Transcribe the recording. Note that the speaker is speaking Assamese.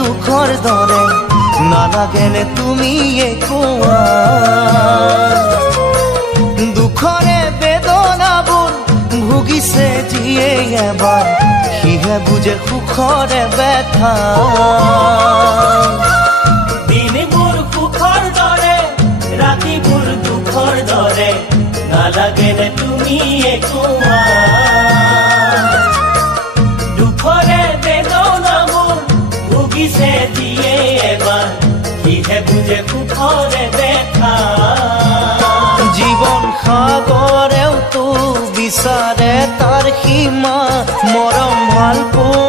দুখৰ দৰে নালাগেনে তুমি একোৱা দুখৰে বেদনাবোৰ ভুগিছে যিয়ে এবাৰ সিহে বুজে সুখৰে ব্যথা দিনবোৰ সুখৰ দৰে ৰাতিবোৰ দুখৰ দৰে নালাগেনে তুমি একোৱা দুখৰে বেদনাবোৰ ভুগিছে যিয়ে এবাৰ সিহে বুজে সুখৰে ব্যথা জীৱন সাগৰেও তো বিচাৰে তাৰ সীমা মৰম ভাল পোৱা